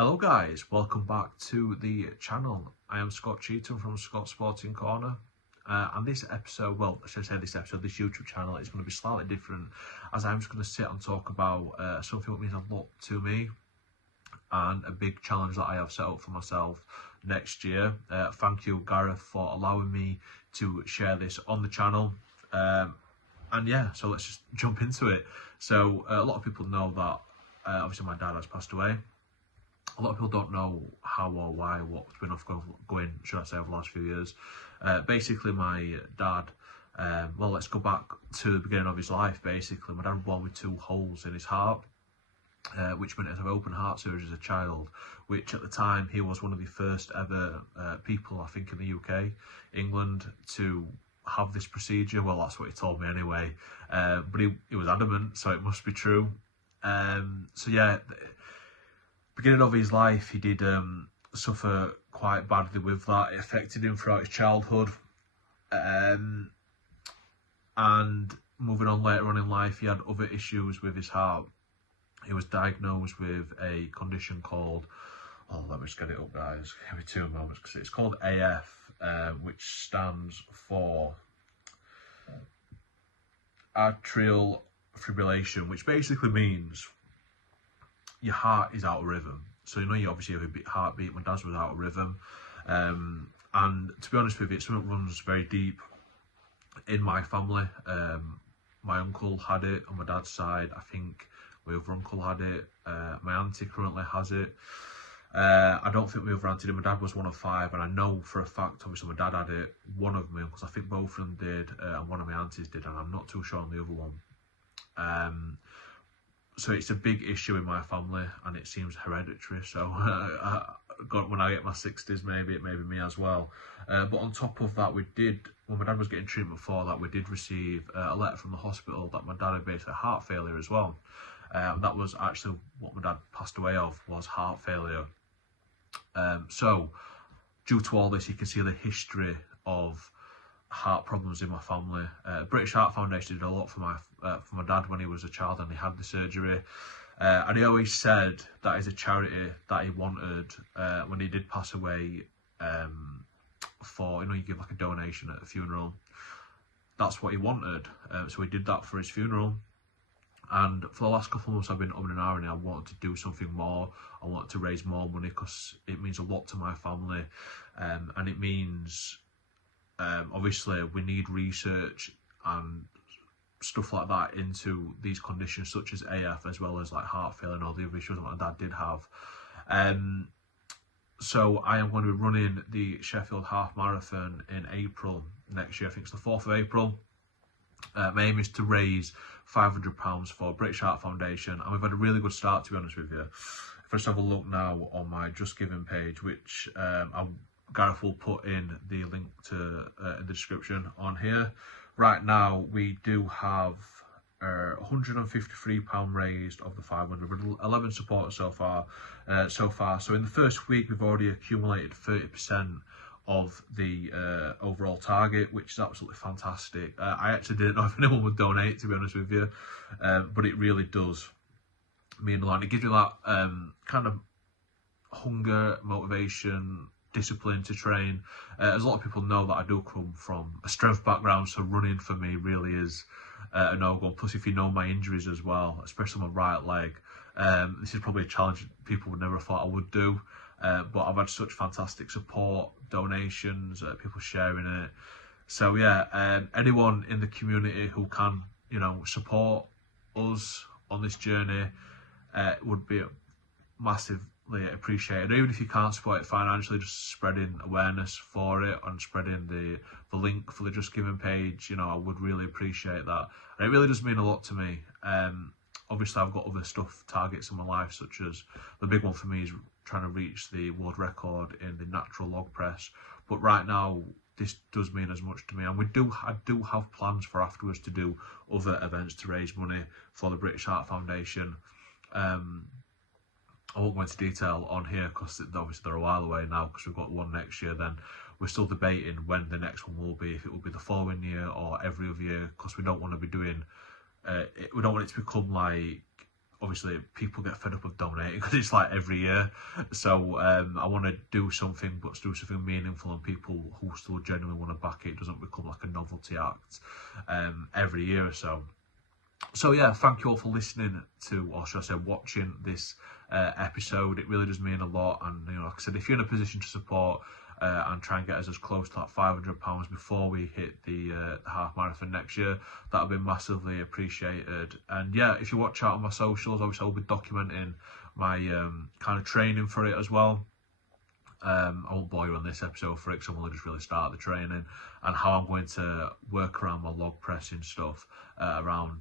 Hello guys, welcome back to the channel. I am Scott Cheatham from Scott Sporting Corner, and this episode, this YouTube channel is going to be slightly different, as I'm just going to sit and talk about something that means a lot to me and a big challenge that I have set up for myself next year. Thank you, Gareth, for allowing me to share this on the channel. And yeah, so let's just jump into it. So a lot of people know that obviously my dad has passed away. A lot of people don't know how or why, what's been going, should I say, over the last few years. Basically, my dad, well, let's go back to the beginning of his life, basically. My dad was born with 2 holes in his heart, which meant he had open heart surgery as a child, which at the time, he was one of the first ever people, I think, in the UK, England, to have this procedure. Well, that's what he told me anyway, but he was adamant, so it must be true. So yeah, beginning of his life, he did suffer quite badly with that. It affected him throughout his childhood, and moving on later on in life, he had other issues with his heart. He was diagnosed with a condition called, let me just get it up, guys, give me 2 moments, because it's called AF, which stands for atrial fibrillation, which basically means your heart is out of rhythm. So you know, you obviously have a heartbeat. My dad's was out of rhythm, and to be honest with you, it's something that runs very deep in my family. My uncle had it on my dad's side. I think my other uncle had it. My auntie currently has it. I don't think my other auntie did. My dad was one of 5, and I know for a fact, obviously, my dad had it. One of my uncles, I think both of them did, and one of my aunties did, and I'm not too sure on the other one. So it's a big issue in my family, and it seems hereditary. So when I get my 60s, maybe it may be me as well. But on top of that, when my dad was getting treatment for that, we did receive a letter from the hospital that my dad had basically heart failure as well. That was actually what my dad passed away of, was heart failure. So due to all this, you can see the history of heart problems in my family. British Heart Foundation did a lot for my dad when he was a child and he had the surgery, and he always said that is a charity that he wanted when he did pass away, for, you know, you give like a donation at a funeral. That's what he wanted, so he did that for his funeral. And for the last couple of months, I've been umming and ahhing. I wanted to do something more. I wanted to raise more money because it means a lot to my family, and it means, obviously, we need research and stuff like that into these conditions such as AF, as well as like heart failure and all the other issues that my dad did have. So I am going to be running the Sheffield Half Marathon in April next year. I think it's the 4th of April. My aim is to raise £500 for British Heart Foundation, and we've had a really good start, to be honest with you. If I just have a look now on my Just Giving page, which Gareth will put in the link to in the description on here. Right now, we do have £153 raised of the 500. We've 11 supporters so far. So in the first week, we've already accumulated 30% of the overall target, which is absolutely fantastic. I actually didn't know if anyone would donate, to be honest with you, but it really does mean a lot. It gives you that kind of hunger, motivation, discipline to train. As a lot of people know, that I do come from a strength background, so running for me really is a no-go. Plus, if you know my injuries as well, especially my right leg, this is probably a challenge people would never have thought I would do. But I've had such fantastic support, donations, people sharing it. So yeah, anyone in the community who can, you know, support us on this journey would be massively appreciated. Even if you can't support it financially, just spreading awareness for it and spreading the link for the Just Giving page, you know, I would really appreciate that. And it really does mean a lot to me. Obviously, I've got other targets in my life, such as the big one for me is trying to reach the world record in the natural log press. But right now, this does mean as much to me, and I do have plans for afterwards to do other events to raise money for the British Heart Foundation. I won't go into detail on here because obviously they're a while away now, because we've got one next year. Then we're still debating when the next one will be, if it will be the following year or every other year, because we don't want to be doing we don't want it to become like obviously people get fed up of donating because it's like every year. So I want to do something, but do something meaningful, and people who still genuinely want to back it doesn't become like a novelty act every year or so. So yeah, thank you all for listening to, or should I say watching this episode. It really does mean a lot, and you know, like I said, if you're in a position to support and try and get us as close to that £500 before we hit the half marathon next year, that'll be massively appreciated. And yeah, if you watch out on my socials, obviously I'll be documenting my kind of training for it as well. I won't bore you on this episode for it because I'm only just really started the training, and how I'm going to work around my log pressing stuff around